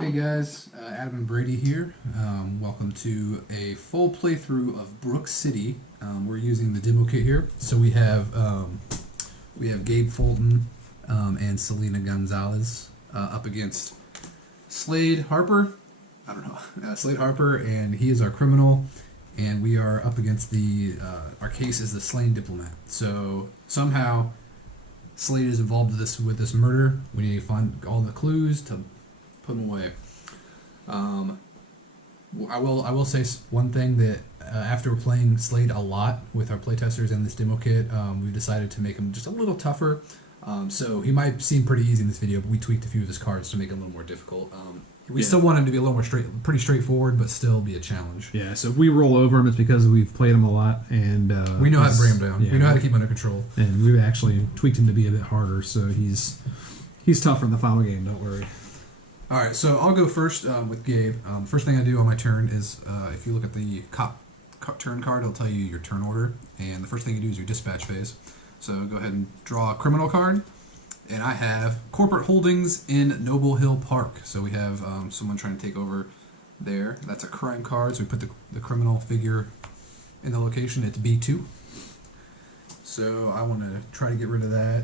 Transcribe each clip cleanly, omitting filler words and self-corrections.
Hey guys, Adam Brady here. Welcome to a full playthrough of Brook City. We're using the demo kit here. So we have Gabe Fulton and Selena Gonzalez up against Slade Harper. I don't know, Slade Harper, and he is our criminal, and we are up against our case is the slain diplomat. So somehow Slade is involved with this murder. We need to find all the clues to put them away. I will say one thing that after playing Slade a lot with our playtesters and this demo kit, we decided to make him just a little tougher. So he might seem pretty easy in this video, but we tweaked a few of his cards to make it a little more difficult. We still want him to be a little more pretty straightforward, but still be a challenge. Yeah, so if we roll over him, it's because we've played him a lot, and we know how to bring him down. Yeah, we know how to keep him under control. And we've actually tweaked him to be a bit harder, so he's tougher in the final game. Don't worry. All right, so I'll go first with Gabe. First thing I do on my turn is if you look at the turn card, it'll tell you your turn order, and the first thing you do is your dispatch phase. So go ahead and draw a criminal card. And I have corporate holdings in Noble Hill Park. So we have someone trying to take over there. That's a crime card. So we put the criminal figure in the location. It's B2. So I want to try to get rid of that.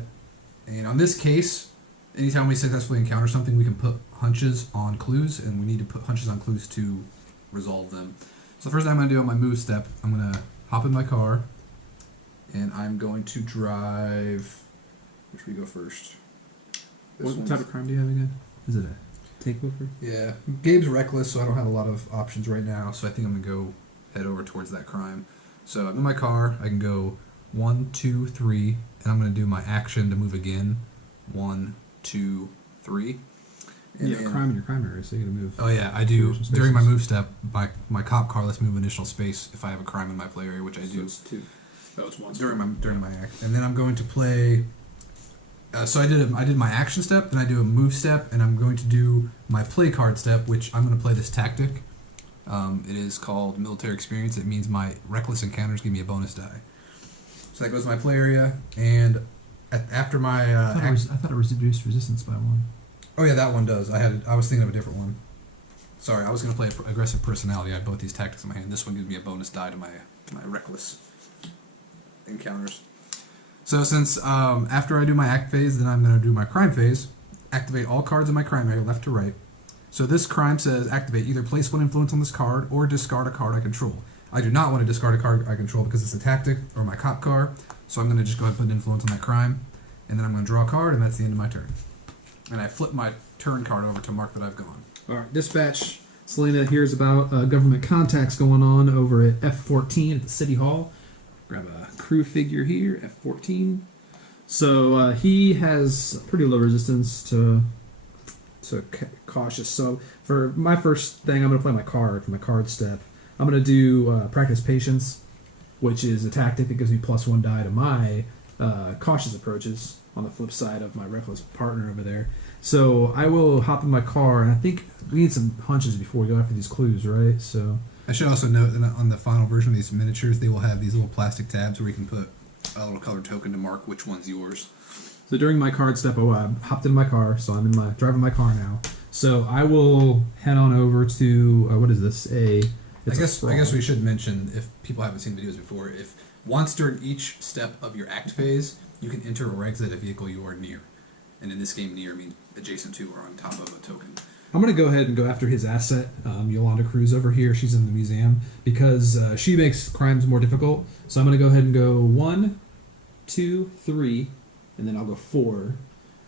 And on this case, anytime we successfully encounter something, we can put hunches on clues. And we need to put hunches on clues to resolve them. So the first thing I'm going to do on my move step, I'm going to hop in my car. And I'm going to drive... Which we go first? What type of crime do you have again? Is it a takeover? Yeah. Gabe's reckless, so I don't have a lot of options right now, so I think I'm going to go head over towards that crime. So I'm in my car. I can go 1, 2, 3, and I'm going to do my action to move again. 1, 2, 3. And you have crime in your crime area, so you got to move. Oh, yeah, I do. During my move step, my cop car lets me move initial space if I have a crime in my play area, which I do. It's 2. Oh, it's 1. During my act. And then I'm going to play... so I did my action step, then I do a move step, and I'm going to do my play card step, which I'm going to play this tactic. It is called Military Experience. It means my reckless encounters give me a bonus die. So that goes to my play area, and after my... I thought it reduced resistance by 1. Oh yeah, that one does. I was thinking of a different one. Sorry, I was going to play aggressive personality. I had both these tactics in my hand. This one gives me a bonus die to my reckless encounters. So since after I do my act phase, then I'm going to do my crime phase. Activate all cards in my crime area, left to right. So this crime says activate either place one influence on this card or discard a card I control. I do not want to discard a card I control because it's a tactic or my cop car. So I'm going to just go ahead and put an influence on that crime. And then I'm going to draw a card, and that's the end of my turn. And I flip my turn card over to mark that I've gone. All right, dispatch. Selena hears about government contacts going on over at F14 at the City Hall. Grab a crew figure here, F14. So he has pretty low resistance to cautious. So for my first thing, I'm going to play my card for my card step. I'm going to do practice patience, which is a tactic that gives me +1 die to my cautious approaches on the flip side of my reckless partner over there. So I will hop in my car, and I think we need some hunches before we go after these clues, right? So I should also note that on the final version of these miniatures, they will have these little plastic tabs where you can put a little colored token to mark which one's yours. So during my card step, I hopped in my car, so I'm driving my car now. So I will head on over to what is this? I guess we should mention, if people haven't seen videos before, if once during each step of your act phase, you can enter or exit a vehicle you are near. And in this game, near means adjacent to or on top of a token. I'm going to go ahead and go after his asset, Yolanda Cruz over here. She's in the museum because she makes crimes more difficult. So I'm going to go ahead and go 1, 2, 3, and then I'll go 4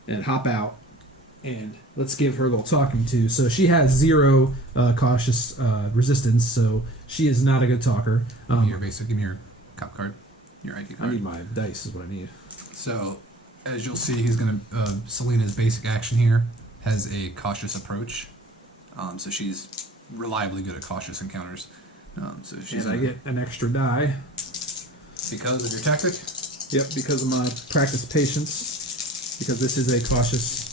and hop out. And let's give her a little talking to. So she has 0 cautious resistance, so she is not a good talker. Give me your cop card, your ID card. I need my dice is what I need. So as you'll see, he's going to Selena's basic action here has a cautious approach, so she's reliably good at cautious encounters. So she's I get an extra die because of your tactic. Yep, because of my practice patience. Because this is a cautious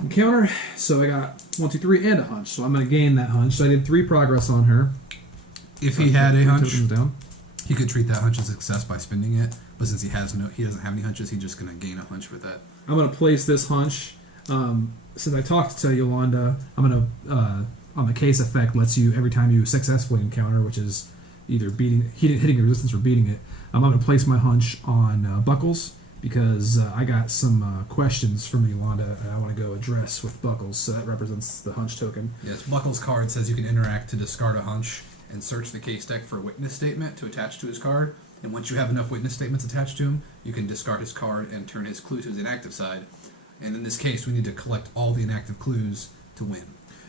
encounter, so I got 1, 2, 3, and a hunch. So I'm going to gain that hunch. So I did 3 progress on her. If he had a hunch, he could treat that hunch as a success by spending it. But since he doesn't have any hunches, he's just going to gain a hunch with that. I'm going to place this hunch Since I talked to Yolanda, I'm gonna on the case effect lets you every time you successfully encounter, which is either hitting a resistance or beating it. I'm gonna place my hunch on Buckles because I got some questions from Yolanda and I want to go address with Buckles. So that represents the hunch token. Yes, Buckles' card says you can interact to discard a hunch and search the case deck for a witness statement to attach to his card. And once you have enough witness statements attached to him, you can discard his card and turn his clue to his inactive side. And in this case, we need to collect all the inactive clues to win.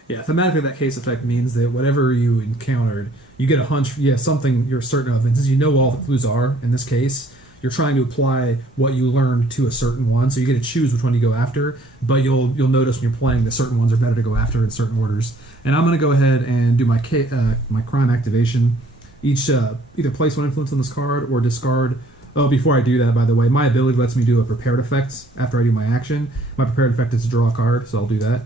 Yeah, thematically that case effect means that whatever you encountered, you get a hunch, something you're certain of. And since you know all the clues are, in this case, you're trying to apply what you learned to a certain one. So you get to choose which one you go after, but you'll notice when you're playing that certain ones are better to go after in certain orders. And I'm going to go ahead and do my my crime activation. Each either place one influence on this card or discard. Oh, before I do that, by the way, my ability lets me do a prepared effect after I do my action. My prepared effect is to draw a card, so I'll do that.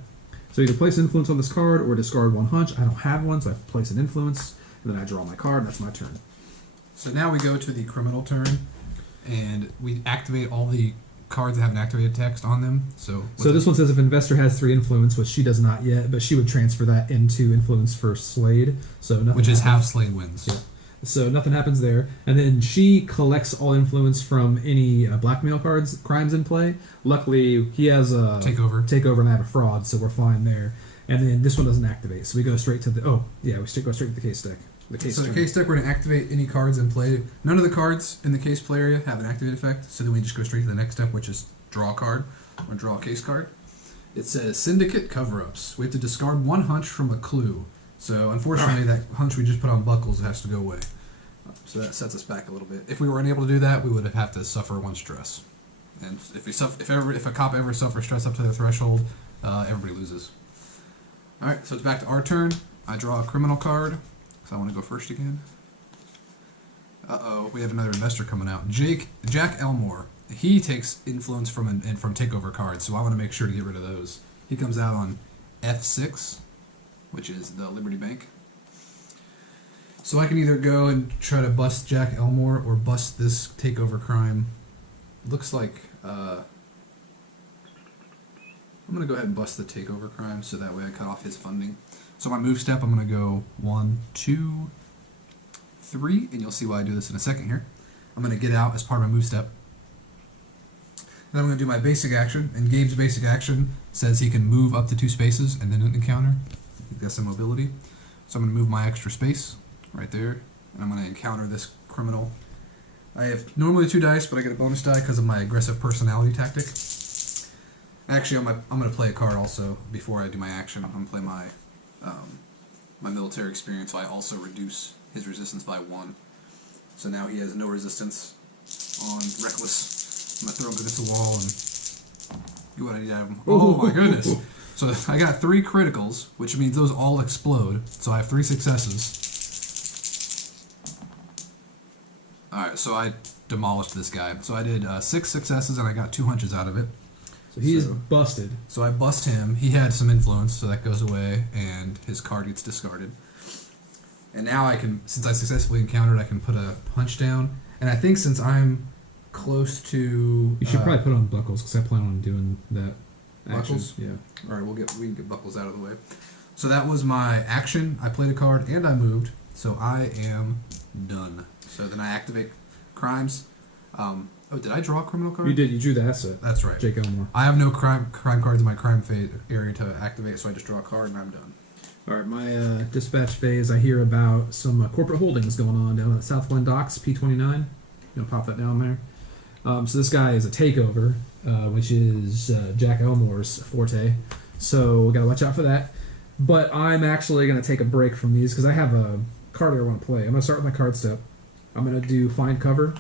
So either place an influence on this card or discard one hunch. I don't have one, so I place an influence, and then I draw my card, and that's my turn. So now we go to the criminal turn, and we activate all the cards that have an activated text on them. So this one says if investor has 3 influence, which she does not yet, but she would transfer that into influence for Slade. So nothing which is happens. half Slade wins. Yeah. So nothing happens there. And then she collects all influence from any blackmail crimes in play. Luckily, he has a takeover and I have a fraud, so we're fine there. And then this one doesn't activate, so we go straight to the... Oh, yeah, we go straight to the case deck. The case deck, we're going to activate any cards in play. None of the cards in the case play area have an activate effect, so then we just go straight to the next step, which is draw a card, or draw a case card. It says Syndicate Cover-Ups. We have to discard one hunch from a clue. So, unfortunately, that hunch we just put on Buckles has to go away. So that sets us back a little bit. If we were unable to do that, we would have to suffer one stress. And if a cop ever suffers stress up to the threshold, everybody loses. Alright, so it's back to our turn. I draw a criminal card, because I want to go first again. Uh-oh, we have another investor coming out. Jack Elmore. He takes influence from takeover cards, so I want to make sure to get rid of those. He comes out on F6, which is the Liberty Bank. So I can either go and try to bust Jack Elmore or bust this takeover crime. Looks like I'm going to go ahead and bust the takeover crime so that way I cut off his funding. So my move step, I'm going to go 1, 2, 3, and you'll see why I do this in a second here. I'm going to get out as part of my move step. Then I'm going to do my basic action, and Gabe's basic action says he can move up to 2 spaces and then encounter. He's got some mobility. So I'm going to move my extra space right there, and I'm going to encounter this criminal. I have normally 2 dice, but I get a bonus die because of my aggressive personality tactic. Actually, I'm going to play a card also before I do my action. I'm going to play my military experience, so I also reduce his resistance by 1. So now he has no resistance on Reckless. I'm going to throw him against the wall and do what I need out of him. Oh my goodness. So I got 3 criticals, which means those all explode. So I have 3 successes. Alright, so I demolished this guy. So I did 6 successes and I got 2 hunches out of it. So he's busted. So I bust him. He had some influence, so that goes away, and his card gets discarded. And now I can, since I successfully encountered, I can put a punch down. And I think since I'm close to... You should probably put on Buckles, because I plan on doing that action. Buckles? Yeah. Alright, we can get Buckles out of the way. So that was my action. I played a card, and I moved. So I am done. So then I activate crimes. Oh, did I draw a criminal card? You did. You drew the asset. That's right. Jake Elmore. I have no crime cards in my crime phase area to activate, so I just draw a card and I'm done. All right, my dispatch phase, I hear about some corporate holdings going on down at Southwind Docks, P29. You'll pop that down there. So this guy is a takeover, which is Jack Elmore's forte. So we got to watch out for that. But I'm actually going to take a break from these because I have a card I want to play. I'm going to start with my card step. I'm going to do Find Cover.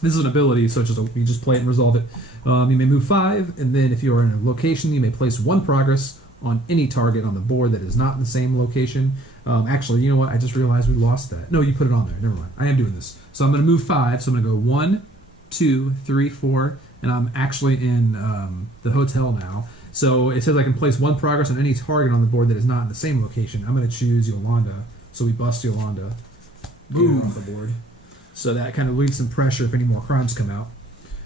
This is an ability, so you just play it and resolve it. You may move 5, and then if you are in a location, you may place 1 progress on any target on the board that is not in the same location. Actually, you know what? I just realized we lost that. No, you put it on there. Never mind. I am doing this. So I'm going to move 5. So I'm going to go 1, 2, 3, 4, and I'm actually in the hotel now. So it says I can place 1 progress on any target on the board that is not in the same location. I'm going to choose Yolanda. So we bust Yolanda. Boom. Off the board. So that kind of leaves some pressure if any more crimes come out.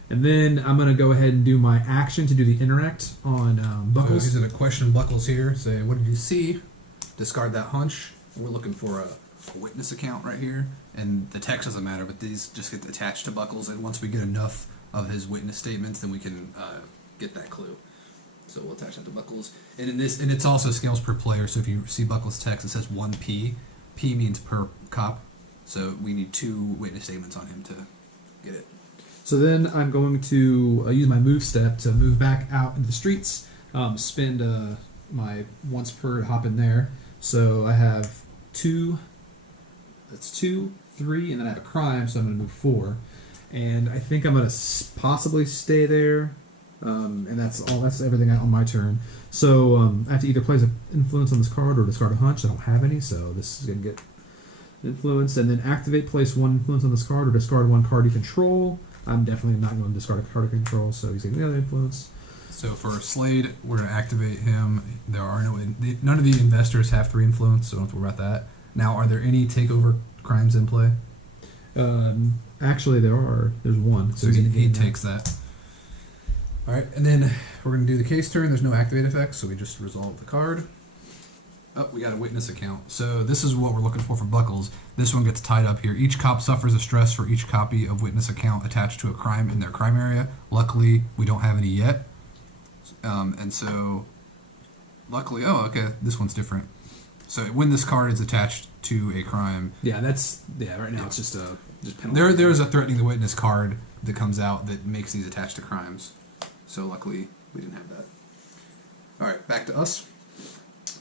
And then I'm going to go ahead and do my action to do the interact on Buckles. So he's going to question Buckles here. Say, what did you see? Discard that hunch. We're looking for a witness account right here. And the text doesn't matter, but these just get attached to Buckles. And once we get enough of his witness statements, then we can get that clue. So we'll attach that to Buckles. And in this, and it's also scales per player. So if you see Buckles' text, it says 1P. P means per cop. So we need 2 witness statements on him to get it. So then I'm going to use my move step to move back out into the streets, spend my once per hop in there. So I have 2, that's 2, 3, and then I have a crime, so I'm going to move 4. And I think I'm going to possibly stay there, and that's all. That's everything on my turn. So I have to either place an influence on this card or discard a hunch. I don't have any, so this is going to get influence. And then activate, place 1 influence on this card or discard 1 card you control. I'm definitely not going to discard a card of control, so he's getting the other influence. So for Slade, we're going to activate him. There are none of the investors have 3 influence, so don't have to worry about that. Now, are there any takeover crimes in play? Actually, there's 1. So he takes that. All right, and then we're going to do the case turn. There's no activate effects, so we just resolve the card. Oh, we got a witness account. So this is what we're looking for Buckles. This one gets tied up here. Each cop suffers a stress for each copy of witness account attached to a crime in their crime area. Luckily, we don't have any yet. And so, luckily, this one's different. So when this card is attached to a crime... right now it's just penalty. There's a threatening the witness card that comes out that makes these attached to crimes. So luckily, we didn't have that. All right, back to us.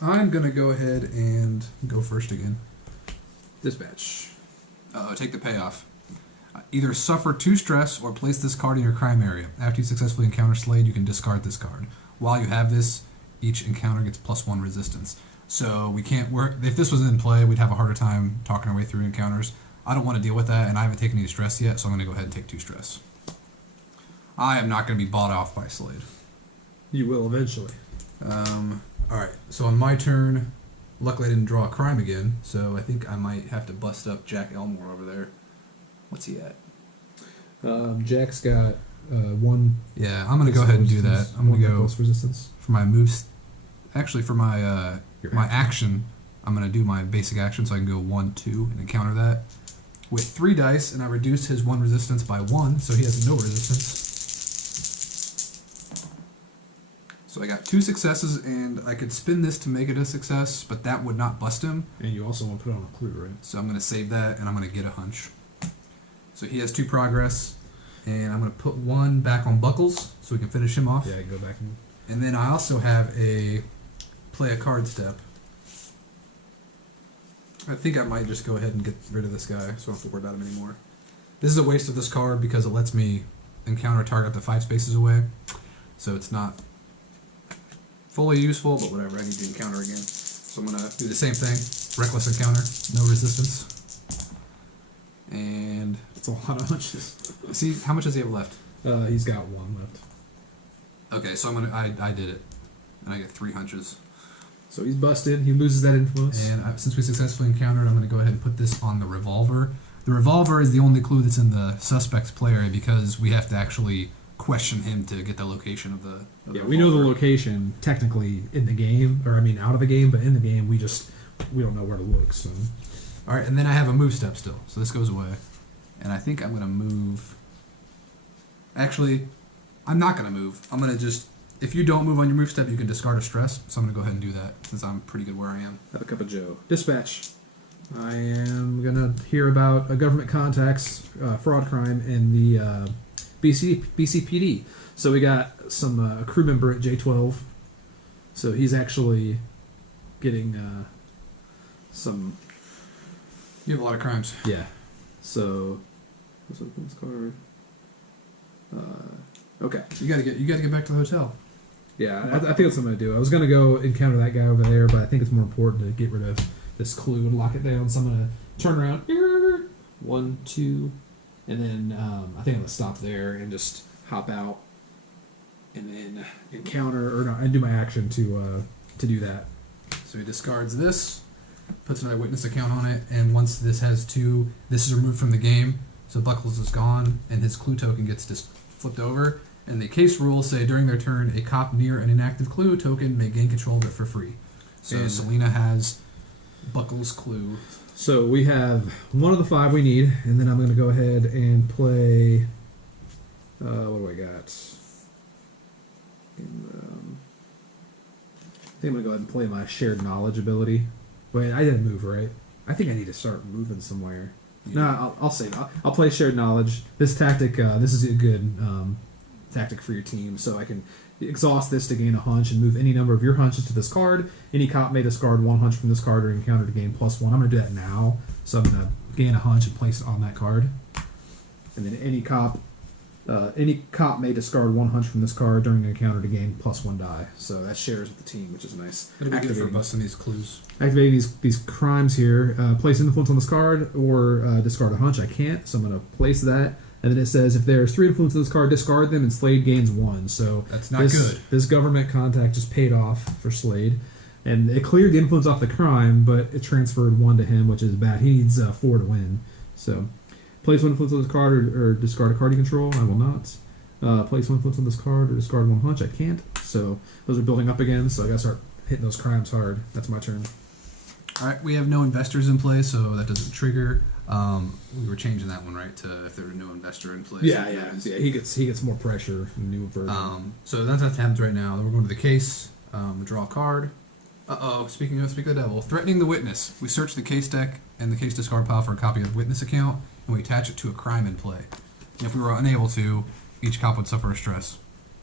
I'm going to go ahead and go first again. Dispatch. Take the payoff. Either suffer 2 stress or place this card in your crime area. After you successfully encounter Slade, you can discard this card. While you have this, each encounter gets +1 resistance. So we can't work. If this was in play, we'd have a harder time talking our way through encounters. I don't want to deal with that, and I haven't taken any stress yet, so I'm going to go ahead and take 2 stress. I am not going to be bought off by Slade. You will eventually. Alright, so on my turn, luckily I didn't draw a crime again, so I think I might have to bust up Jack Elmore over there. What's he at? Jack's got 1... Yeah, I'm going to go ahead and do that. I'm going to go resistance. for my moves. Actually, for my my action, I'm going to do my basic action, so I can go 1, 2, and encounter that with 3 dice, and I reduce his 1 resistance by 1, so he has no resistance. So I got 2 successes, and I could spin this to make it a success, but that would not bust him. And you also want to put on a clue, right? So I'm going to save that, and I'm going to get a hunch. So he has 2 progress, and I'm going to put 1 back on Buckles, so we can finish him off. Yeah, go back and... And then I also have a play a card step. I think I might just go ahead and get rid of this guy, so I don't have to worry about him anymore. This is a waste of this card because it lets me encounter a target up to 5 spaces away. So it's not fully useful, but whatever, I need to encounter again. So I'm going to do the same thing. Reckless encounter, no resistance. And... That's a lot of hunches. See, how much does he have left? He's got 1 left. Okay, so I did it. And I get 3 hunches. So he's busted. He loses that influence. And since we successfully encountered, I'm going to go ahead and put this on the revolver. The revolver is the only clue that's in the suspect's play area because we have to actually question him to get the location of the we know the location technically in the game, or I mean out of the game, but in the game we don't know where to look. So, all right, and then I have a move step still, so this goes away, and I think I'm going to move. Actually, I'm not going to move. I'm going to just. If you don't move on your move step, you can discard a stress. So I'm going to go ahead and do that since I'm pretty good where I am. Have a cup of Joe. Dispatch. I am going to hear about a government contacts fraud crime in the BCPD. So we got some crew member at J12. So he's actually getting some... You have a lot of crimes. Yeah. So... What's this card? Okay. You gotta get back to the hotel. Yeah, I think that's what I'm going to do. I was going to go encounter that guy over there, but I think it's more important to get rid of this clue and lock it down. So I'm going to turn around. 1, 2, and then I think I'm going to stop there and just hop out and then encounter, or no, and do my action to do that. So he discards this, puts another witness account on it, and once this has 2, this is removed from the game. So Buckles is gone, and his clue token gets flipped over. And the case rules say during their turn, a cop near an inactive clue token may gain control of it for free. So And Selena has Buckle's clue. So we have one of the 5 we need, and then I'm going to go ahead and play. What do I got? I think I'm going to go ahead and play my shared knowledge ability. Wait, I didn't move, right? I think I need to start moving somewhere. Yeah. No, I'll save it. I'll play shared knowledge. This tactic, this is a good tactic for your team, so I can exhaust this to gain a hunch and move any number of your hunches to this card. Any cop may discard 1 hunch from this card or encounter to gain +1. I'm going to do that now, so I'm going to gain a hunch and place it on that card. And then any cop may discard 1 hunch from this card during an encounter to gain +1 die. So that shares with the team, which is nice. It'll be good for busting these clues. Activating these crimes here. Place influence on this card or discard a hunch. I can't, so I'm going to place that. And then it says if there's 3 influence on this card, discard them, and Slade gains 1. So that's not good. This government contact just paid off for Slade. And it cleared the influence off the crime, but it transferred 1 to him, which is bad. He needs 4 to win. So place 1 influence on this card or discard a card you control. I will not. Place 1 influence on this card or discard 1 hunch. I can't. So those are building up again, so I got to start hitting those crimes hard. That's my turn. All right, we have no investors in play, so that doesn't trigger. We were changing that one, right, to if there were no investor in play. Yeah. He gets more pressure in the new version. So that's what happens right now. Then we're going to the case. We draw a card. Speaking of the devil, threatening the witness. We search the case deck and the case discard pile for a copy of the witness account, and we attach it to a crime in play. And if we were unable to, each cop would suffer a stress.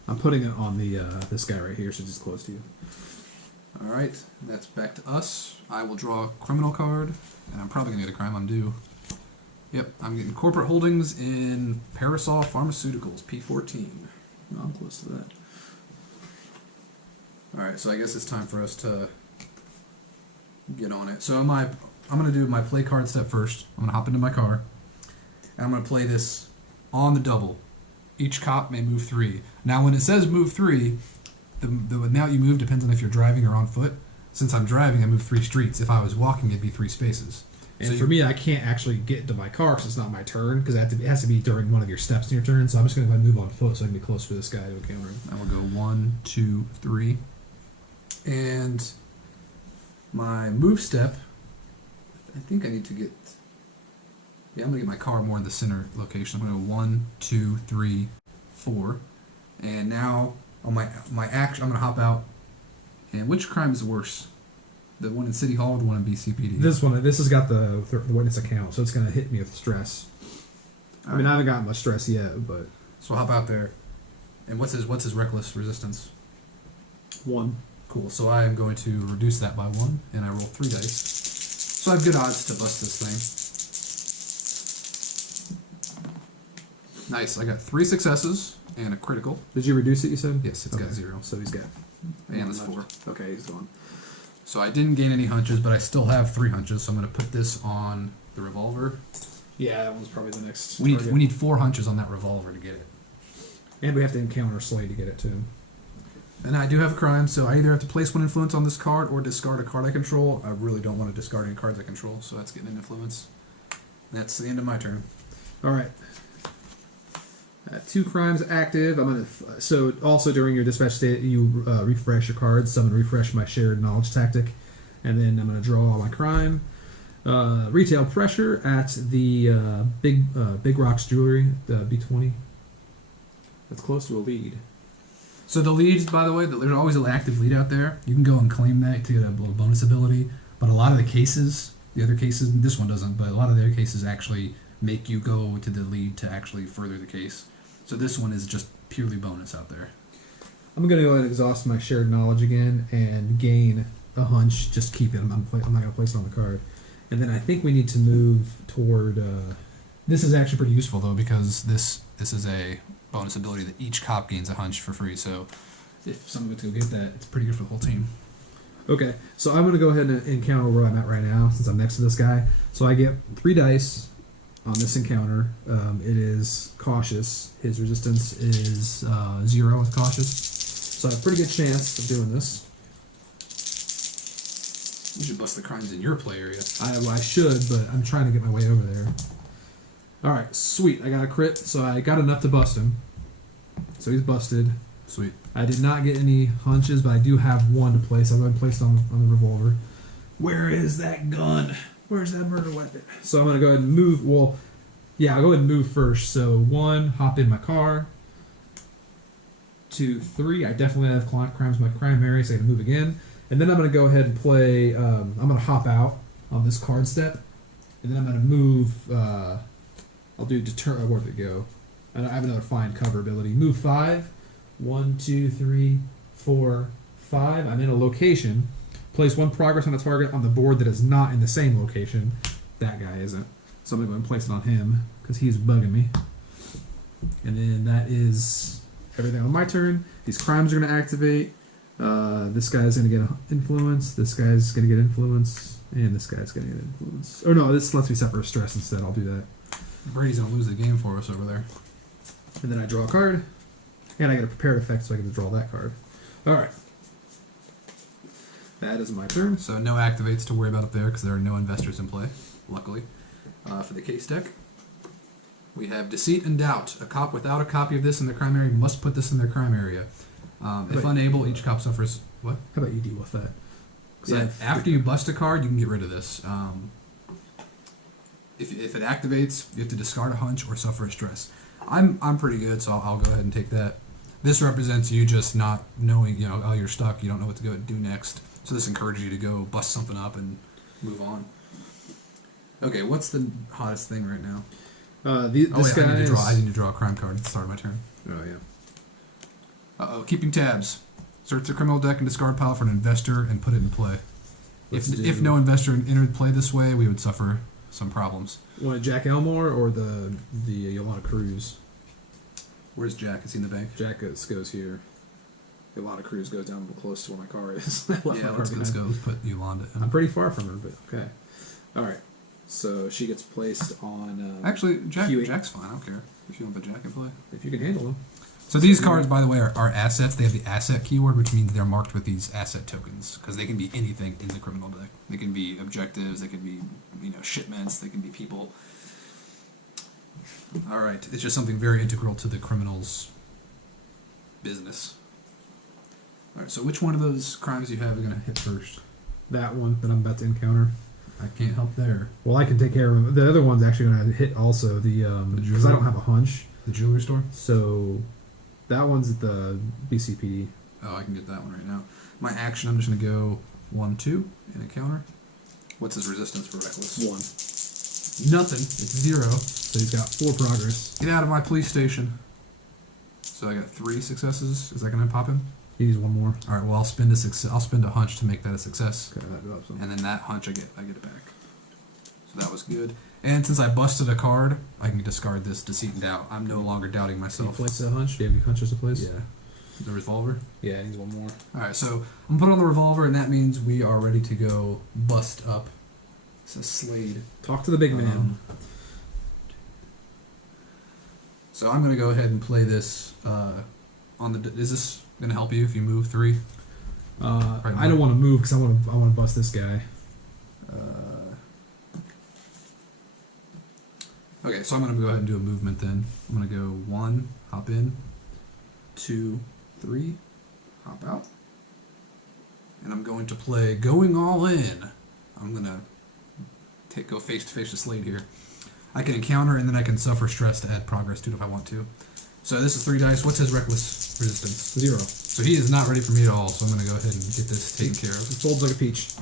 I'm putting it on the this guy right here, so it's close to you. All right, that's back to us. I will draw a criminal card, and I'm probably going to get a crime undue. Yep, I'm getting corporate holdings in Parasol Pharmaceuticals, P14. Oh, I'm close to that. All right, so I guess it's time for us to get on it. So I'm going to do my play card step first. I'm going to hop into my car, and I'm going to play this on the double. Each cop may move 3. Now, when it says move 3, the amount you move depends on if you're driving or on foot. Since I'm driving, I move 3 streets. If I was walking, it'd be 3 spaces. And so for me, I can't actually get to my car because it's not my turn, because it has to be during one of your steps in your turn. So I'm just going to go ahead and move on foot so I can be close to this guy to encounter him. I will go 1, 2, 3. And my move step, I think I need to get... Yeah, I'm going to get my car more in the center location. I'm going to go 1, 2, 3, 4. And now on my action, I'm going to hop out. And which crime is worse? The one in City Hall or the one in BCPD? This has got the witness account, so it's going to hit me with stress. I mean, I haven't gotten much stress yet, but... So I'll hop out there. And what's his reckless resistance? 1. Cool, so I am going to reduce that by 1, and I roll 3 dice. So I have good odds to bust this thing. Nice, I got 3 successes and a critical. Did you reduce it, you said? Yes, it's got 0. So he's got... And it's 4. Okay, he's gone. So I didn't gain any hunches, but I still have 3 hunches, so I'm going to put this on the revolver. Yeah, that one's probably the next We target. need 4 hunches on that revolver to get it. And we have to encounter Slade to get it, too. And I do have a crime, so I either have to place 1 influence on this card or discard a card I control. I really don't want to discard any cards I control, so that's getting an influence. That's the end of my turn. All right. 2 crimes active. So also during your dispatch state, you refresh your cards. So I'm going to refresh my shared knowledge tactic, and then I'm going to draw my crime. Retail pressure at the Big Rocks Jewelry, the B20. That's close to a lead. So the leads, by the way, there's always an active lead out there. You can go and claim that to get a little bonus ability. But a lot of the cases, the other cases, this one doesn't, but a lot of the other cases actually make you go to the lead to actually further the case. So this one is just purely bonus out there. I'm going to go ahead and exhaust my shared knowledge again and gain a hunch. Just keep it. I'm not going to place it on the card. And then I think we need to move toward... This is actually pretty useful, though, because this is a bonus ability that each cop gains a hunch for free. So if someone were to go get that, it's pretty good for the whole team. Okay, so I'm going to go ahead and encounter where I'm at right now, since I'm next to this guy. So I get 3 dice on this encounter. It is cautious. His resistance is 0 with cautious. So I have a pretty good chance of doing this. You should bust the crimes in your play area. I should, but I'm trying to get my way over there. Alright, sweet. I got a crit, so I got enough to bust him. So he's busted. Sweet. I did not get any hunches, but I do have one to place. I'll go ahead and place it on the revolver. Where is that gun? Where's that murder weapon? So I'm going to go ahead and move. Well, yeah, I'll go ahead and move first. So 1, hop in my car. 2, 3. I definitely have crimes my primary, so I got to move again. And then I'm going to go ahead and play. I'm going to hop out on this card step, and then I'm going to move. I'll do deter. Where did it go? I have another find cover ability. Move 5. 1, 2, 3, 4, 5. I'm in a location. Place 1 progress on a target on the board that is not in the same location. That guy isn't. So I'm going to go and place it on him because he's bugging me. And then that is everything on my turn. These crimes are going to activate. This guy's going to get influence. This guy's going to get influence. And this guy's going to get influence. Oh no, this lets me suffer a stress instead. I'll do that. Brady's going to lose the game for us over there. And then I draw a card. And I get a prepared effect so I get to draw that card. Alright. That is my turn. So no activates to worry about up there because there are no investors in play, luckily. For the case deck, we have Deceit and Doubt. A cop without a copy of this in their crime area must put this in their crime area. If unable, each cop suffers... What? How about you deal with that? Yeah, after you bust a card, you can get rid of this. If it activates, you have to discard a hunch or suffer a stress. I'm pretty good, so I'll go ahead and take that. This represents you just not knowing, oh, you're stuck, you don't know what to go do next. So this encourages you to go bust something up and move on. Okay, what's the hottest thing right now? I need to draw a crime card at the start of my turn. Oh, yeah. Uh-oh, keeping tabs. Search the criminal deck and discard pile for an investor and put it in play. If no investor entered play this way, we would suffer some problems. Want Jack Elmore or the Yolanda Cruz? Where's Jack? Is he in the bank? Jack goes here. Yolanda Cruz goes down close to where my car is. Let's go. Let's put Yolanda in. I'm pretty far from her, but okay. All right. So she gets placed on... Actually, Jack's fine. I don't care if you want to put Jack in play. If you can handle him. So these cards, by the way, are assets. They have the asset keyword, which means they're marked with these asset tokens because they can be anything in the criminal deck. They can be objectives. They can be, shipments. They can be people. All right. It's just something very integral to the criminal's business. All right. So which one of those crimes you have are going to hit first? That one that I'm about to encounter. I can't help there. Well, I can take care of him. The other one's actually going to hit also because I don't have a hunch. The jewelry store? So that one's at the BCPD. Oh, I can get that one right now. My action, I'm just going to go 1, 2 in a counter. What's his resistance for Reckless? 1. Nothing. It's 0. So he's got 4 progress. Get out of my police station. So I got 3 successes. Is that going to pop him? He needs 1 more. All right. Well, I'll spend a hunch to make that a success. Okay, that drops him. And then that hunch, I get it back. So that was good. And since I busted a card, I can discard this Deceit and Doubt. I'm no longer doubting myself. Can you place a hunch? Do you have any hunches to place? Yeah. The revolver? Yeah, it needs 1 more. Alright, so I'm going to put on the revolver, and that means we are ready to go bust up. This is Slade. Talk to the big man. So I'm going to go ahead and play this on the... Is this going to help you if you move 3? I don't want to move because I want to bust this guy. Okay, so I'm going to go ahead and do a movement then. I'm going to go 1, hop in, 2, 3, hop out. And I'm going to play Going All In. I'm going to go face-to-face with Slade here. I can encounter and then I can suffer stress to add progress to it if I want to. So this is 3 dice. What's his reckless resistance? 0. So he is not ready for me at all, so I'm going to go ahead and get this taken care of. It folds like a peach.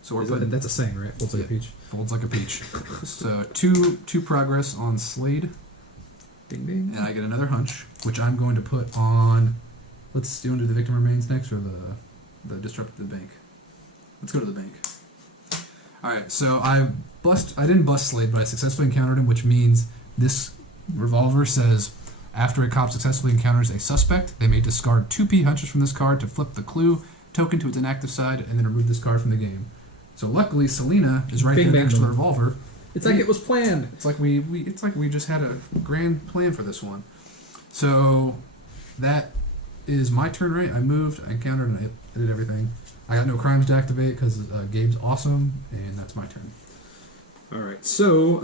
So we're putting... That's a saying, right? Folds like a peach. Folds like a peach. So 2 progress on Slade. Ding ding. And I get another hunch, which I'm going to put on... Do you want to do the victim remains next or the disrupt the bank? Let's go to the bank. Alright, so I didn't bust Slade, but I successfully encountered him, which means this revolver says, after a cop successfully encounters a suspect, they may discard 2p hunches from this card to flip the clue token to its inactive side and then remove this card from the game. So luckily, Selena is right there next to the revolver. It's like it was planned. It's like we just had a grand plan for this one. So that is my turn, right? I moved, I encountered, and I did everything. I got no crimes to activate because Gabe's awesome, and that's my turn. All right. So,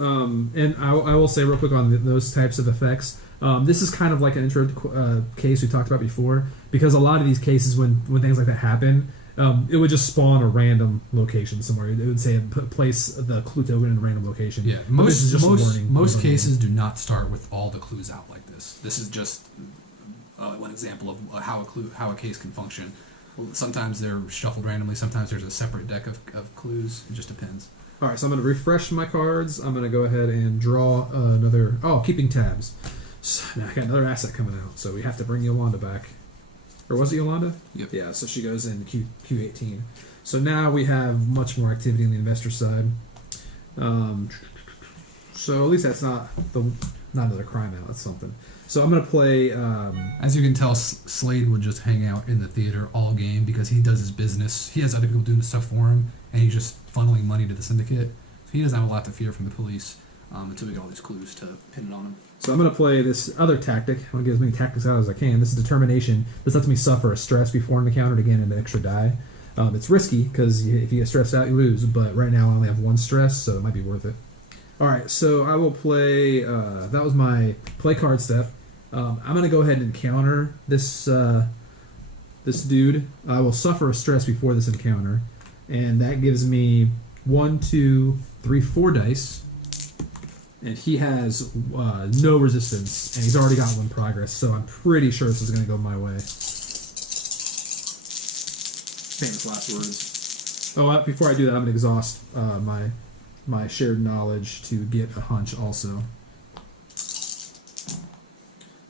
and I will say real quick on those types of effects. This is kind of like an intro case we talked about before, because a lot of these cases, when things like that happen, it would just spawn a random location somewhere. It would say place the clue token in a random location. Yeah, most cases do not start with all the clues out like this. This is just one example of how a case can function. Sometimes they're shuffled randomly. Sometimes there's a separate deck of clues. It just depends. All right, so I'm going to refresh my cards. I'm going to go ahead and draw another... Oh, keeping tabs. So now I got another asset coming out, so we have to bring Yolanda back. Or was it Yolanda? Yep. Yeah, so she goes in Q18. So now we have much more activity on the investor side. So at least that's not another crime out. That's something. So I'm going to play... As you can tell, Slade would just hang out in the theater all game because he does his business. He has other people doing stuff for him, and he's just funneling money to the syndicate. So he doesn't have a lot to fear from the police until we get all these clues to pin it on him. So I'm going to play this other tactic. I'm going to get as many tactics out as I can. This is determination. This lets me suffer a stress before an encounter to gain an extra die. It's risky because if you get stressed out, you lose. But right now I only have one stress, so it might be worth it. All right, so I will play... that was my play card step. I'm going to go ahead and encounter this dude. I will suffer a stress before this encounter, and that gives me 1, 2, 3, 4 dice. And he has no resistance, and he's already got 1 progress, so I'm pretty sure this is going to go my way. Famous last words. Oh, before I do that, I'm going to exhaust my shared knowledge to get a hunch also.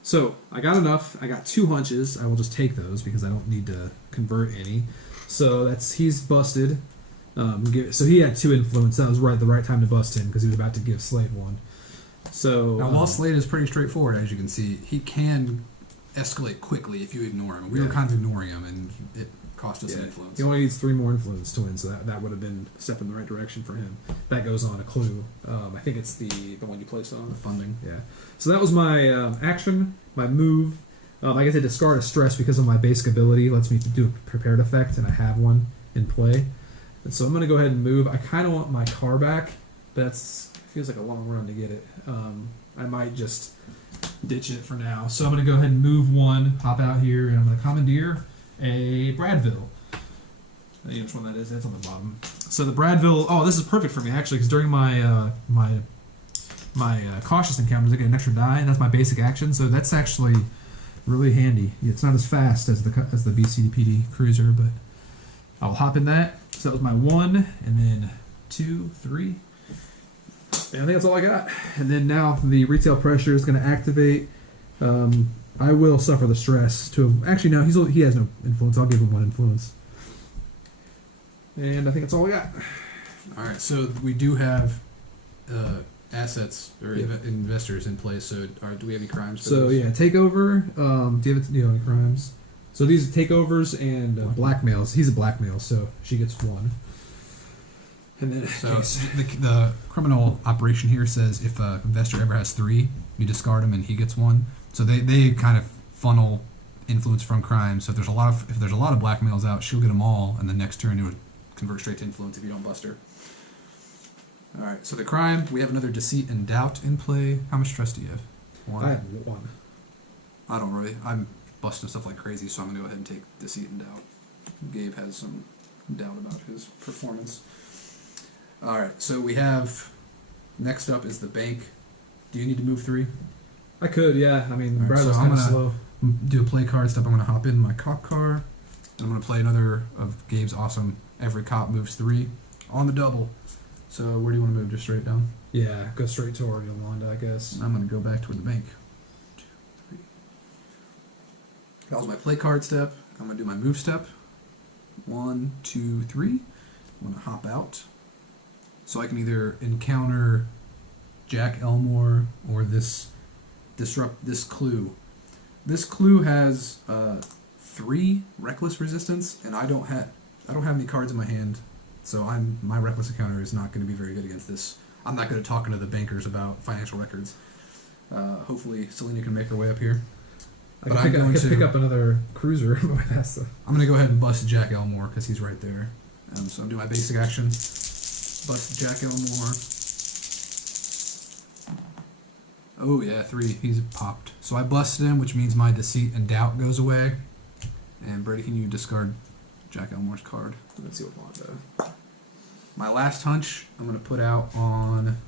So, I got enough. I got 2 hunches. I will just take those because I don't need to convert any. So, he's busted. So he had 2 influence. That was the right time to bust him because he was about to give Slade 1. So now, while Slade is pretty straightforward, as you can see, he can escalate quickly if you ignore him. We were kind of ignoring him, and it cost us an influence. He only needs 3 more influence to win, so that would have been a step in the right direction for him. That goes on a clue. I think it's the one you placed on. The funding. Yeah. So that was my action, my move. I get to discard a stress because of my basic ability. It lets me do a prepared effect, and I have one in play. And so I'm going to go ahead and move. I kind of want my car back, but it feels like a long run to get it. I might just ditch it for now. So I'm going to go ahead and move 1, hop out here, and I'm going to commandeer a Bradville. I think which one that is. That's on the bottom. So the Bradville... Oh, this is perfect for me, actually, because during my cautious encounters, I get an extra die, and that's my basic action, so that's actually really handy. It's not as fast as the BCDPD Cruiser, but I'll hop in that. So that was my 1, and then 2, 3. And I think that's all I got. And then now the retail pressure is going to activate. I will suffer the stress actually, no, he has no influence. I'll give him 1 influence. And I think that's all I got. All right, so we do have assets or investors in place. So do we have any crimes? So those? Yeah, takeover. Do you have any crimes? So these are takeovers and blackmails. He's a blackmail, so she gets 1. And then the criminal operation here says if an investor ever has 3, you discard him and he gets 1. So they kind of funnel influence from crime. So if there's a lot of blackmails out, she'll get them all, and the next turn it would convert straight to influence if you don't bust her. All right. So the crime, we have another deceit and doubt in play. How much stress do you have? 1. I have 1. I don't really. I'm busting stuff like crazy, so I'm gonna go ahead and take deceit and doubt. Gabe has some doubt about his performance. All right. So we have next up is the bank. Do you need to move 3? I could, yeah. I mean, Right, Bradley's so kind of slow. Do a play card step. I'm going to hop in my cop car, and I'm going to play another of Gabe's awesome. Every cop moves 3 on the double. So where do you want to move? Just straight down? Yeah, go straight toward Yolanda, I guess. I'm going to go back toward the bank. 2, 3. That was my play card step. I'm going to do my move step. 1, 2, 3. I'm going to hop out. So I can either encounter Jack Elmore or disrupt this clue. This clue has 3 reckless resistance, and I don't have any cards in my hand, so my reckless encounter is not going to be very good against this. I'm not good at talking to the bankers about financial records. Hopefully, Selena can make her way up here. I can pick up another cruiser. I'm going to go ahead and bust Jack Elmore because he's right there. So I'm doing my basic action. Bust Jack Elmore. Oh yeah, 3. He's popped. So I busted him, which means my deceit and doubt goes away. And Brady, can you discard Jack Elmore's card? Let's see what Wanda. My last hunch, I'm going to put out on...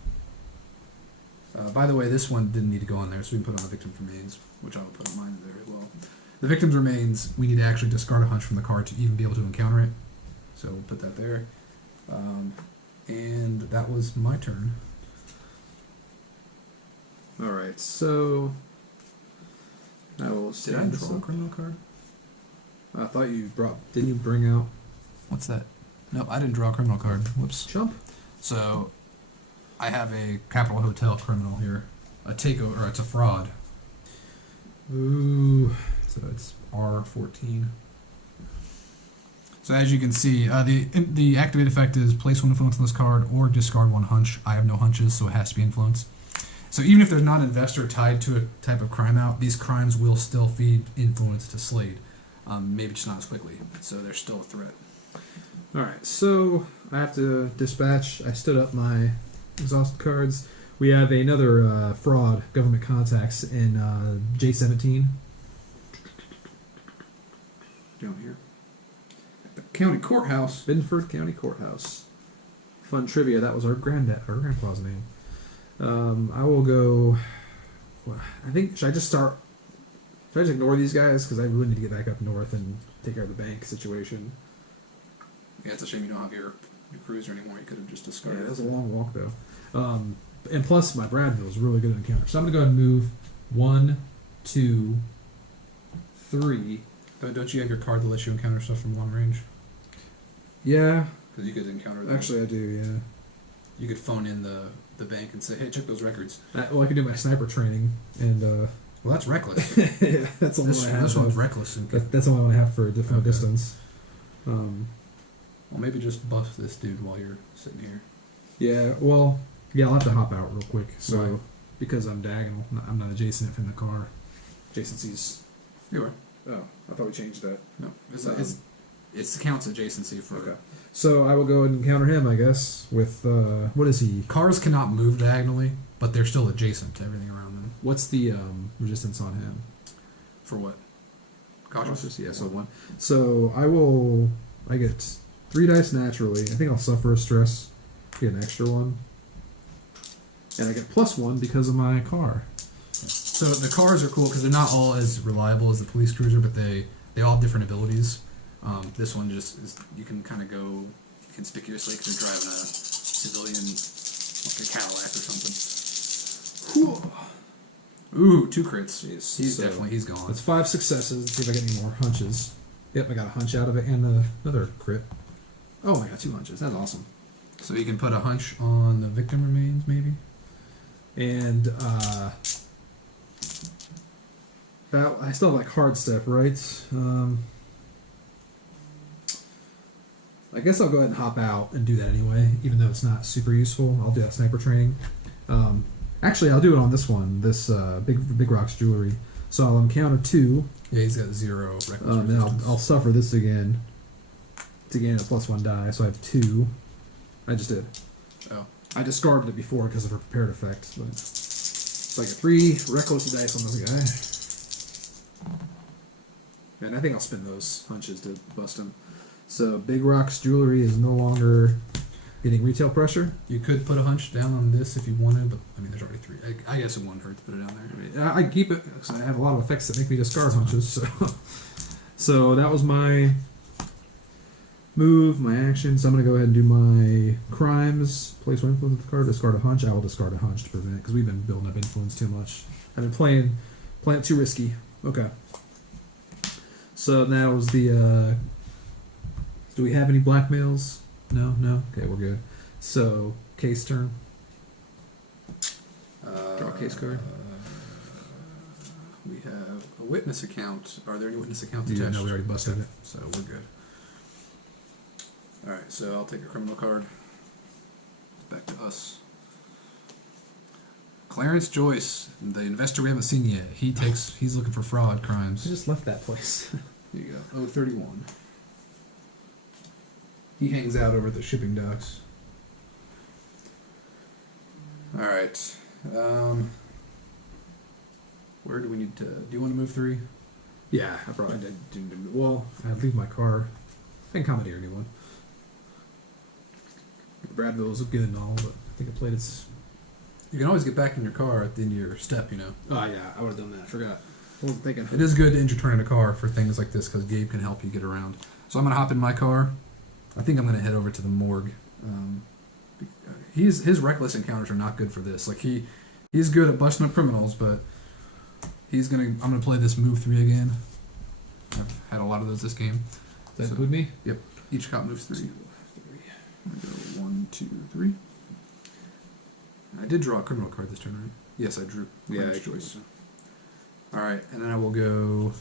by the way, this one didn't need to go on there, so we can put on the victim's remains, which I will put on mine there as well. The victim's remains, we need to actually discard a hunch from the card to even be able to encounter it. So we'll put that there. And that was my turn. Alright, so... I will Did I draw a criminal card? I thought you brought... Didn't you bring out... What's that? Nope, I didn't draw a criminal card. Whoops. Chump? So, I have a Capital Hotel criminal here. A takeover, or it's a fraud. Ooh. So it's R14. So as you can see, the activate effect is place 1 influence on this card or discard 1 hunch. I have no hunches, so it has to be influence. So even if there's not an investor tied to a type of crime out, these crimes will still feed influence to Slade. Maybe just not as quickly. So they're still a threat. Alright, so I have to dispatch. I stood up my exhausted cards. We have another fraud, government contacts, in J17. Down here. At the county courthouse. Binford County Courthouse. Fun trivia, that was our grandpa's name. I will go... I think, should I just ignore these guys? Because I really need to get back up north and take care of the bank situation. Yeah, it's a shame you don't have your cruiser anymore. You could have just discarded Yeah, it. it was a long walk, though. And plus, my Bradville is really good at encounter. So I'm going to go ahead and move 1, 2, 3. Don't you have your card that lets you encounter stuff from long range? Yeah. Because you could encounter that. Actually, I do, yeah. You could phone in the bank and say, hey, check those records. I can do my sniper training, and... Well, that's reckless. yeah, that's the only one I have. This one's reckless. That's the only one I have for a different distance. Well, maybe just buff this dude while you're sitting here. Yeah, well, yeah, I'll have to hop out real quick. So, Why? Because I'm diagonal, I'm not adjacent from the car. Adjacencies. You are. Oh, I thought we changed that. No, it counts adjacency for... Okay. So I will go and encounter him, I guess, with, what is he? Cars cannot move diagonally, but they're still adjacent to everything around them. What's the resistance on him? For what? Cautious? Yeah, so 1. So I get 3 dice naturally. I think I'll suffer a stress. Get an extra 1. And I get +1 because of my car. So the cars are cool because they're not all as reliable as the police cruiser, but they all have different abilities. This one just is, you can kind of go conspicuously because you're driving a civilian, like a Cadillac or something. Ooh, 2 crits. Jeez. He's gone. That's 5 successes. Let's see if I get any more hunches. Yep, I got a hunch out of it and another crit. Oh, I got 2 hunches. That's awesome. So you can put a hunch on the victim remains, maybe? And, I still have like hard step, right? I guess I'll go ahead and hop out and do that anyway, even though it's not super useful. I'll do that sniper training. Actually, I'll do it on this one, this Big Rock's jewelry. So I'll encounter 2. Yeah, he's got 0 reckless Then resistance. I'll suffer this again to gain a +1 die. So I have 2. I just did. Oh. I discarded it before because of her prepared effect. But so I get 3 reckless dice on this guy. And I think I'll spin those hunches to bust him. So Big Rock's jewelry is no longer getting retail pressure. You could put a hunch down on this if you wanted, but I mean, there's already 3. I guess it wouldn't hurt to put it down there. I keep it because I have a lot of effects that make me discard hunches. So that was my move, my action. So I'm going to go ahead and do my crimes. Place 1 influence with the card. Discard a hunch. I will discard a hunch to prevent it because we've been building up influence too much. I've been playing it too risky. Okay. So that was the... do we have any blackmails? No? Okay, we're good. So, case turn. Draw a case card. We have a witness account. Are there any witness accounts Yeah, attached? no, we already busted it. So we're good. Alright, so I'll take a criminal card. Back to us. Clarence Joyce, the investor we haven't seen yet. He's looking for fraud crimes. I just left that place. Here you go. 031. He hangs out over at the shipping docks. Alright. Where do we need to? Do you want to move 3? Yeah, I probably didn't. Well, I'd leave my car. I can commandeer a new one. Bradville's good and all, but I think I played its. You can always get back in your car at the end of your step, you know. Oh yeah, I would have done that. I forgot. I wasn't thinking. It is good to enter turn in a car for things like this because Gabe can help you get around. So I'm gonna hop in my car. I think I'm gonna head over to the morgue. His reckless encounters are not good for this. Like he's good at busting up criminals, but I'm gonna play this move 3 again. I've had a lot of those this game. Does that include me? Yep. Each cop moves 3. I'm gonna go 1, 2, 3. I did draw a criminal card this turn, right? Yes, I drew. Yeah, choice. All right, and then I will go.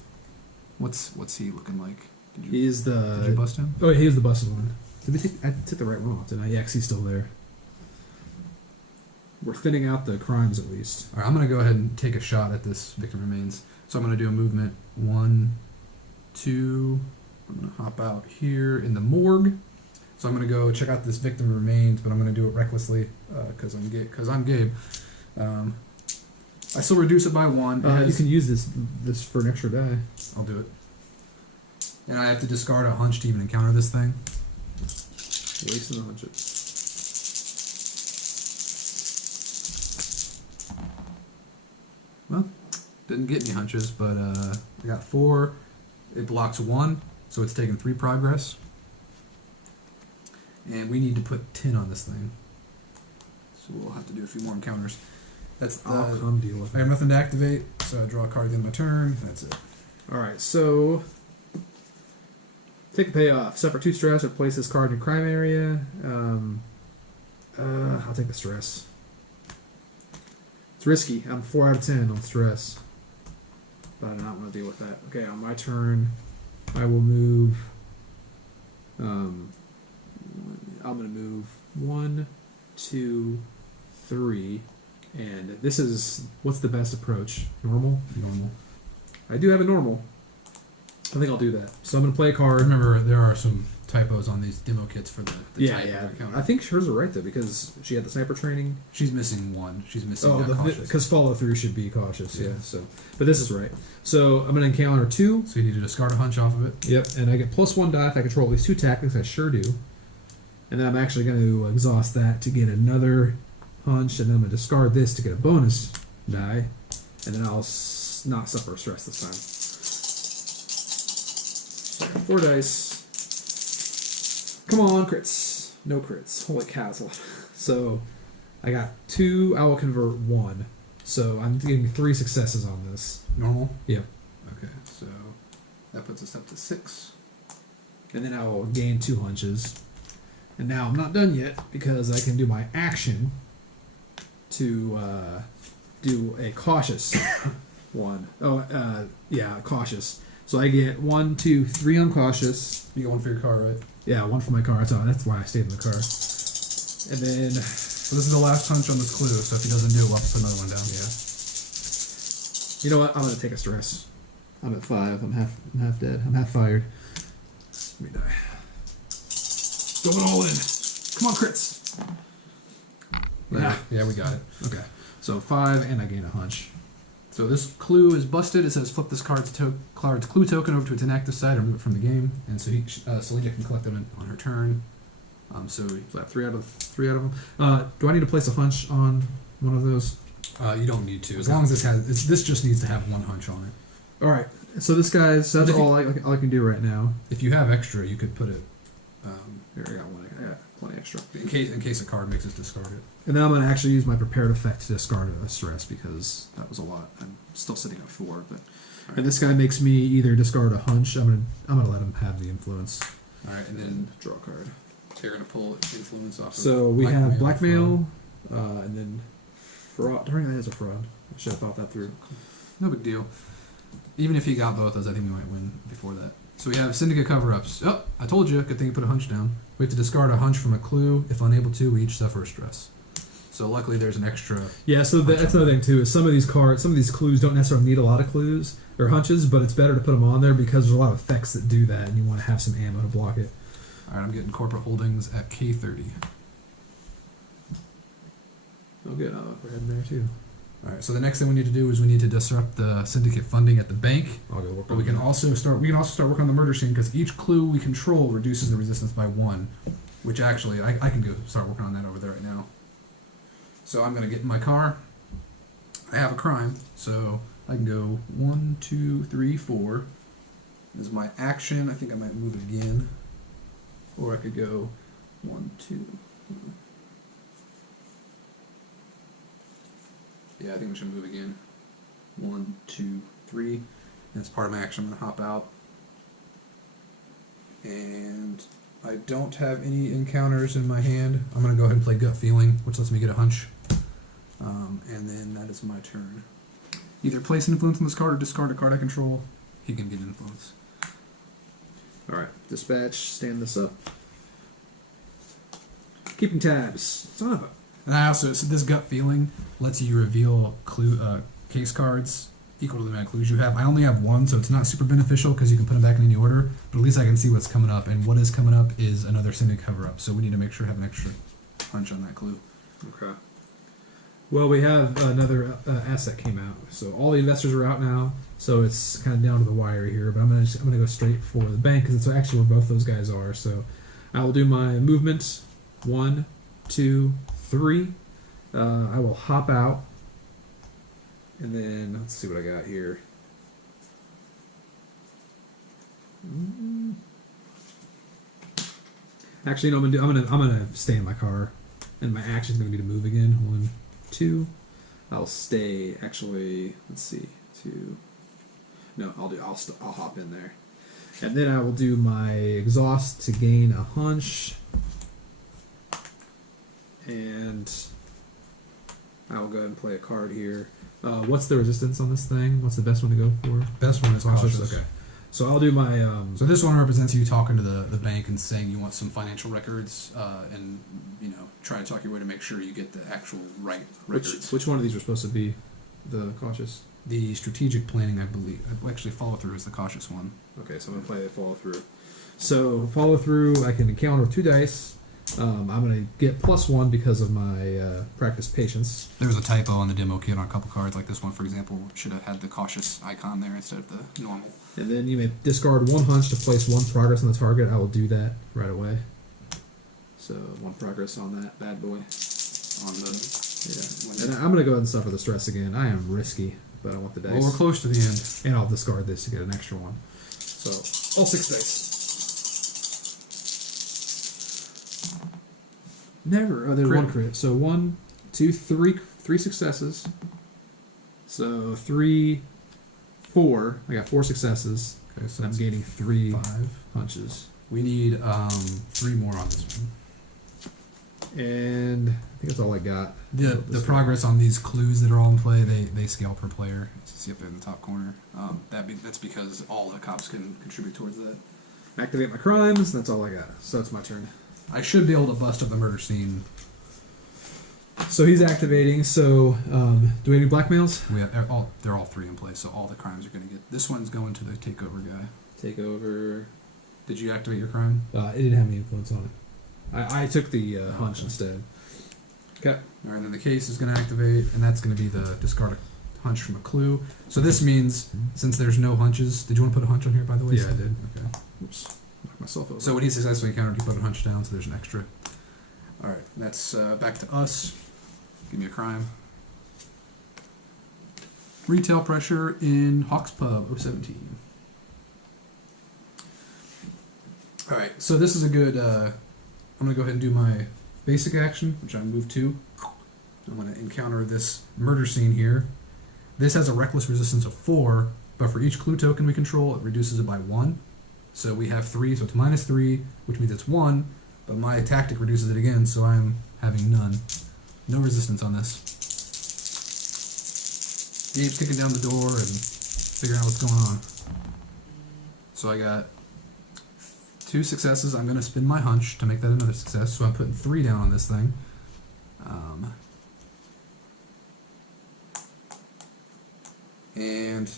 What's he looking like? Did you bust him? Oh, he is the busted one. I took the right one off, didn't I? Yeah, 'cause he's still there. We're thinning out the crimes at least. All right, I'm gonna go ahead and take a shot at this victim remains. So I'm gonna do a movement 1, 2. I'm gonna hop out here in the morgue. So I'm gonna go check out this victim remains, but I'm gonna do it recklessly because I'm Gabe. I still reduce it by 1. You can use this for an extra die. I'll do it. And I have to discard a hunch to even encounter this thing. Wasting a hunch. Well, didn't get any hunches, but I got 4. It blocks 1, so it's taking 3 progress. And we need to put 10 on this thing. So we'll have to do a few more encounters. I'll come deal with I it. have nothing to activate, so I draw a card at the end of my turn. That's it. Alright, so take a payoff. Suffer 2 stress or place this card in your crime area. I'll take the stress. It's risky. I'm 4 out of 10 on stress. But I do not want to deal with that. Okay, on my turn, I will move. I'm going to move 1, 2, 3. And this is, what's the best approach? Normal? Normal. I do have a normal. I think I'll do that. So I'm going to play a card. Remember, there are some typos on these demo kits for the type of encounter. I think hers are right, though, because she had the sniper training. She's missing 1. She's missing cautious. Because follow through should be cautious, yeah. So, but this is right. So I'm going to encounter 2. So you need to discard a hunch off of it. Yep, and I get +1 die if I control at least 2 tactics. I sure do. And then I'm actually going to exhaust that to get another hunch, and then I'm going to discard this to get a bonus die, and then I'll not suffer stress this time. So 4 dice. Come on, crits. No crits. Holy cow, that's a lot. So I got 2. I will convert 1. So I'm getting 3 successes on this. Normal? Yep. Okay, so that puts us up to 6. And then I will gain 2 hunches. And now I'm not done yet because I can do my action to do a cautious one. Cautious. So I get 1, 2, 3 on cautious. You get 1 for your car, right? Yeah, 1 for my car. That's why I stayed in the car. And then... So this is the last hunch on this clue, so if he doesn't do it, we'll have to put another one down. Yeah. You know what? I'm going to take a stress. I'm at 5. I'm half dead. I'm half fired. Let me die. Going all in. Come on, crits. Yeah, we got it. Okay. So 5, and I gain a hunch. So this clue is busted. It says flip this card's clue token over to its inactive side or remove it from the game. And so Selena can collect it on her turn. So that 3 out of them. Do I need to place a hunch on one of those? You don't need to. As long as this just needs to have 1 hunch on it. All right. So this guy's that's all I can do right now. If you have extra, you could put it. Here, I got 1. I got plenty extra. In case a card makes us discard it. And then I'm going to actually use my prepared effect to discard a stress because that was a lot. I'm still sitting at 4, but right. And this guy makes me either discard a hunch. I'm gonna let him have the influence. All right, and then draw a card. So you're gonna pull influence off. So we have blackmail, and then fraud. Darn, that is a fraud. I should have thought that through. No big deal. Even if he got both of those, I think we might win before that. So we have syndicate cover-ups. Oh, I told you. Good thing you put a hunch down. We have to discard a hunch from a clue. If unable to, we each suffer a stress. So luckily there's an extra... Yeah, so that's another thing too, is some of these clues don't necessarily need a lot of clues or hunches, but it's better to put them on there because there's a lot of effects that do that and you want to have some ammo to block it. Alright, I'm getting corporate holdings at K30. Oh good, I'll go ahead in there too. All right. So the next thing we need to do is we need to disrupt the syndicate funding at the bank. I'll go work But on we can that. also start working on the murder scene because each clue we control reduces the resistance by 1, which actually I can go start working on that over there right now. So I'm gonna get in my car. I have a crime, so I can go 1, 2, 3, 4. This is my action. I think I might move it again, or I could go 1, 2. Yeah, I think I'm just gonna move again. 1, 2, 3. That's part of my action. I'm gonna hop out. And I don't have any encounters in my hand. I'm gonna go ahead and play Gut Feeling, which lets me get a hunch. And then that is my turn. Either place an influence on this card or discard a card I control. He can get an influence. Alright, dispatch, stand this up. Keeping tabs. Son of a... And I also, so this Gut Feeling lets you reveal case cards equal to the amount of clues you have. I only have 1, so it's not super beneficial because you can put them back in any order, but at least I can see what's coming up, and what is coming up is another syndicate cover-up, so we need to make sure to have an extra punch on that clue. Okay. Well, we have another asset came out, so all the investors are out now. So it's kind of down to the wire here, but I'm gonna go straight for the bank because it's actually where both those guys are. So I will do my movement. 1, 2, 3. I will hop out, and then let's see what I got here. Actually, no, I'm gonna stay in my car, and my action's gonna be to move again. 1, 2. I'll stay. Actually, let's see. 2. No, I'll hop in there, and then I will do my exhaust to gain a hunch, and I will go ahead and play a card here. What's the resistance on this thing? What's the best one to go for? Best one is cautious. Okay. So I'll do my. So this one represents you talking to the bank and saying you want some financial records, and try to talk your way to make sure you get the actual right records. Which one of these are supposed to be the cautious? The strategic planning, I believe. Actually, follow through is the cautious one. Okay, so I'm gonna play follow through. So follow through, I can encounter with 2 dice. I'm gonna get +1 because of my practice patience. There was a typo on the demo kit on a couple cards, like this one, for example, should have had the cautious icon there instead of the normal. And then you may discard 1 hunch to place 1 progress on the target. I will do that right away. So 1 progress on that bad boy. On the And I'm gonna go ahead and suffer the stress again. I am risky, but I want the dice. Well, we're close to the end. And I'll discard this to get an extra 1. So all 6 dice. Never. Oh, there's Crit. 1 crit. So 1, 2, 3 successes. So 3, 4. I got 4 successes. Okay, so And I'm gaining 3 5. punches. We need 3 more on this one. And I think that's all I got. The progress on these clues that are all in play, they scale per player. See up there in the top corner. That's because all the cops can contribute towards that. Activate my crimes. That's all I got. So it's my turn. I should be able to bust up the murder scene. So he's activating. So do we have any blackmails? We have they're all 3 in place, so all the crimes are going to get. This one's going to the takeover guy. Take over. Did you activate your crime? It didn't have any influence on it. I took the hunch instead. Okay. All right, then the case is going to activate, and that's going to be the discard a hunch from a clue. So this means, since there's no hunches, did you want to put a hunch on here, by the way? Yeah, I did. Okay. Oops. Knocked myself over. So when he successfully encountered, he put a hunch down, so there's an extra. All right, that's back to us. Give me a crime. Retail pressure in Hawks Pub, 017. All right, so this is a good. I'm going to go ahead and do my basic action, which I move to. I'm going to encounter this murder scene here. This has a reckless resistance of 4, but for each clue token we control, it reduces it by 1. So we have 3, so it's -3, which means it's 1, but my tactic reduces it again, so I'm having none. No resistance on this. Gabe's kicking down the door and figuring out what's going on. So I got 2 successes. I'm going to spin my hunch to make that another success, so I'm putting 3 down on this thing. And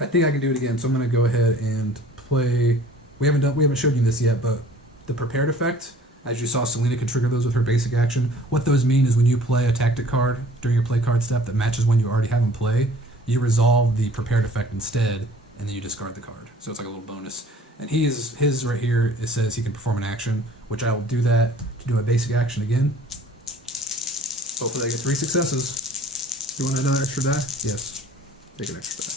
I think I can do it again, so I'm going to go ahead and play. We haven't showed you this yet, but the prepared effect As you saw, Selena can trigger those with her basic action. What those mean is when you play a tactic card during your play card step that matches one you already have in play, you resolve the prepared effect instead, and then you discard the card. So it's like a little bonus. And his right here, it says he can perform an action, which I will do that to do a basic action again. Hopefully I get 3 successes. You want another extra die? Yes. Take an extra die.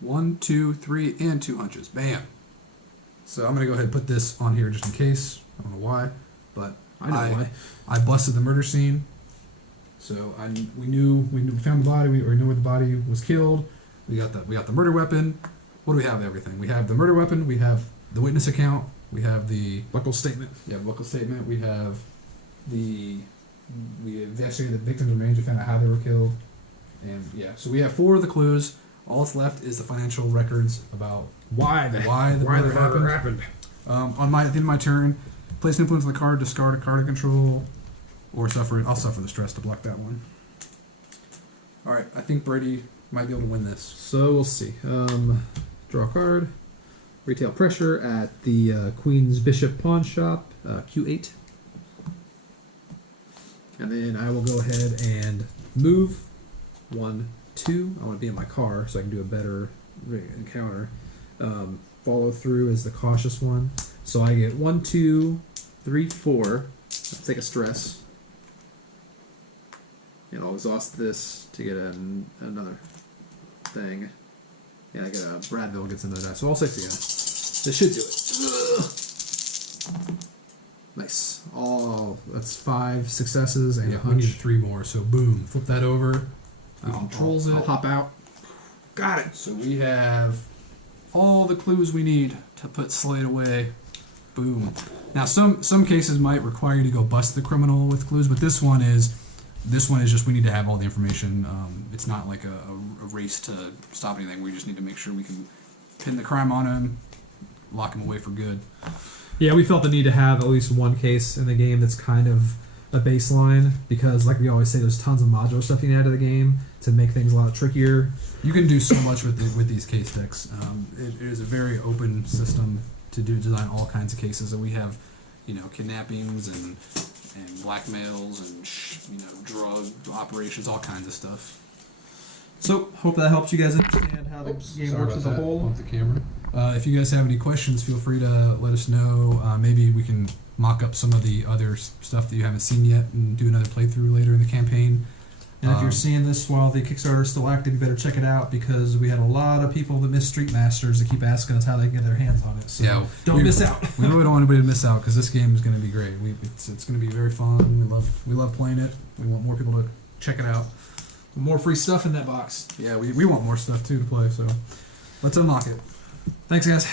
1, 2, 3, and 2 hunches. Bam. So I'm going to go ahead and put this on here just in case. I don't know why, but I know why. I busted the murder scene. So we found the body. We know where the body was killed. We got the murder weapon. What do we have? Everything. We have the murder weapon. We have the witness account. We have the buckle statement. Yeah, buckle statement. We have we investigated the victim's remains. We found out how they were killed. And yeah, so we have 4 of the clues. All that's left is the financial records about why the murder happened. At the end of my turn, place an influence on the card, discard a card of control, or I'll suffer the stress to block that one. All right, I think Brady might be able to win this. So we'll see. Draw a card. Retail pressure at the Queen's Bishop Pawn Shop, Q8. And then I will go ahead and move 1, 2. I want to be in my car so I can do a better encounter. Follow through is the cautious one. So I get 1, 2, 3, 4. Let's take a stress. And I'll exhaust this to get another thing. Yeah, I get a Bradville gets another die. So all 6 again. This should do it. Ugh. Nice. That's 5 successes and a We need hunch. 3 more. So boom, flip that over. He controls it. I'll hop out. Got it. So we have all the clues we need to put Slade away. Boom. Now some cases might require you to go bust the criminal with clues, but this one is just we need to have all the information. It's not like a race to stop anything. We just need to make sure we can pin the crime on him, lock him away for good. Yeah, we felt the need to have at least one case in the game that's kind of a baseline because, like we always say, there's tons of modular stuff you can add to the game to make things a lot trickier. You can do so much with these case decks. It is a very open system to design all kinds of cases. So we have, kidnappings and blackmails and drug operations, all kinds of stuff. So, hope that helps you guys understand how the game works as a whole. Off the camera. If you guys have any questions, feel free to let us know. Maybe we can mock up some of the other stuff that you haven't seen yet and do another playthrough later in the campaign. And if you're seeing this while the Kickstarter is still active, you better check it out because we had a lot of people that miss Street Masters that keep asking us how they can get their hands on it. So yeah, don't miss out. We really don't want anybody to miss out because this game is going to be great. It's going to be very fun. We love playing it. We want more people to check it out. More free stuff in that box. Yeah, we want more stuff too to play. So let's unlock it. Thanks, guys.